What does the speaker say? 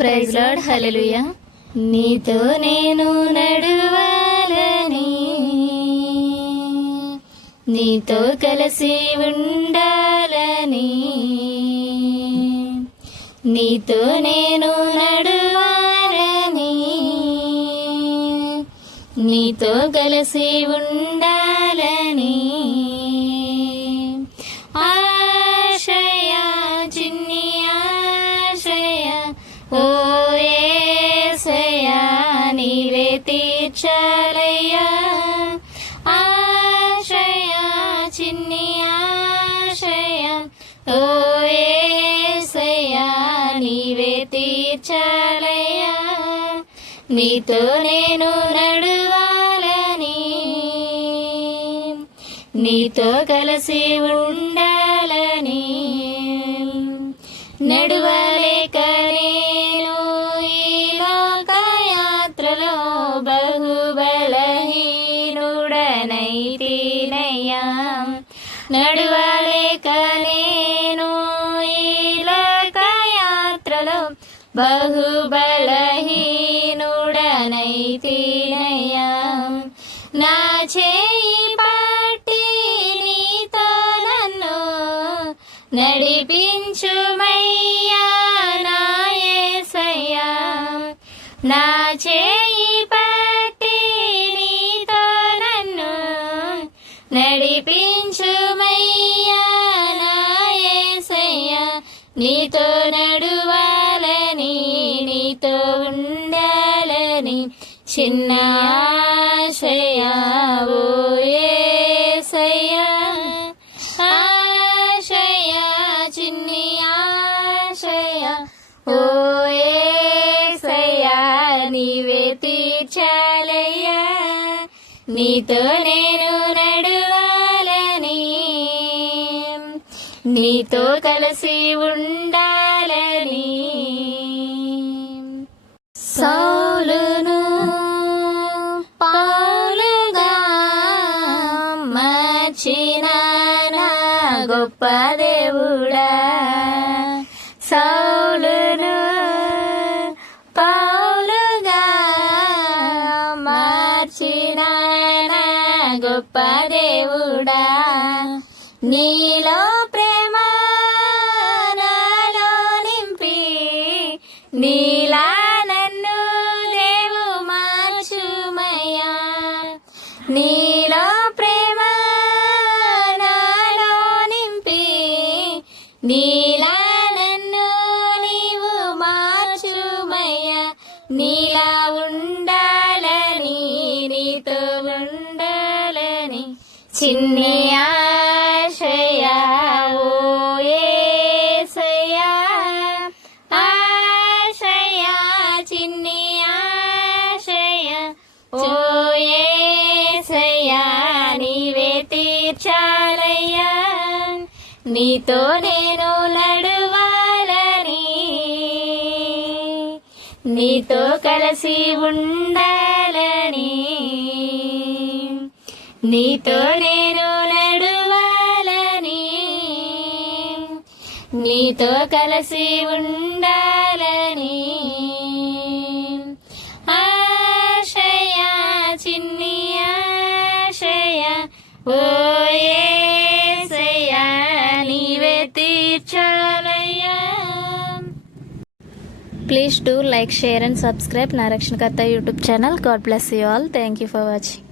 Praise lord, హల్లెలూయా. నీతో నేను నడవాలని, నీతో కలిసి ఉండాలని, నీతో నేను నడవాలని, నీతో కలిసి ఉండాలని, ఆశయా చిన్ని ఆశయా ఓ యేసయ్యా నీవే తీర్చాలయ్యా, ఆశయా చిన్ని ఆశయా ఓ యేసయ్యా నీవే తీర్చాలయ్యా, నీతో నేను నడవాలని, నీతో కలిసి ఉండాలని, నడవలేక నేను ఈ లోకయాత్రలో బహు బలహీనుడనైతినయ్యా, నడవలేక నేను ఈ లోకయాత్రలో బహు బలహీనుడనైతినయ్యా, నా చేయి పట్టి నీతో నన్ను నడిపించుమయ్యా నా యేసయ్యా, నా చేయి పట్టి నీతో నన్ను నడిపించుమయ్యా నా యేసయ్యా, నీతో నడువాలని, నీతో ఉండాలని చిన్న ఆశయా ఓ యేసయ్యా, ఆశయా చిన్ని ఆశయా ఓ యేసయ్యా నీవే తీర్చాలయ్యా, నీతో నేను నడవాలని, నీతో కలిసి ఉండాలని. సౌలును పౌలుగా మార్చిన నా గొప్ప దేవుడా, సౌలును పౌలుగా మార్చిన నా గొప్ప దేవుడా, నీలో ప్రేమ నాలో నింపి నీలా నన్ను దేవు మార్చుమయ్యా, నీలో ప్రేమ నాలో నింపి నీలా నన్ను నీవు మార్చుమయ్యా, నీలా ఉండాలని, నీతో ఉండాలని చిన్ని ఆశయా ఓ యేసయ్యా, ఆశయా చిన్ని ఆశయా ఓ యేసయ్యా నీవే తీర్చాలయ్యా, నీతో నేను నడవాలని, నీతో కలిసి ఉండాలని, నీతో నేను నడవాలని, నీతో కలిసి ఉండాలని, ఆశయా చిన్ని ఆశయా ఓ యేసయ్యా నీవే తీర్చాలయ్యా. Please do like, share and subscribe నా రక్షణకర్త YouTube channel. God bless you all. Thank you for watching.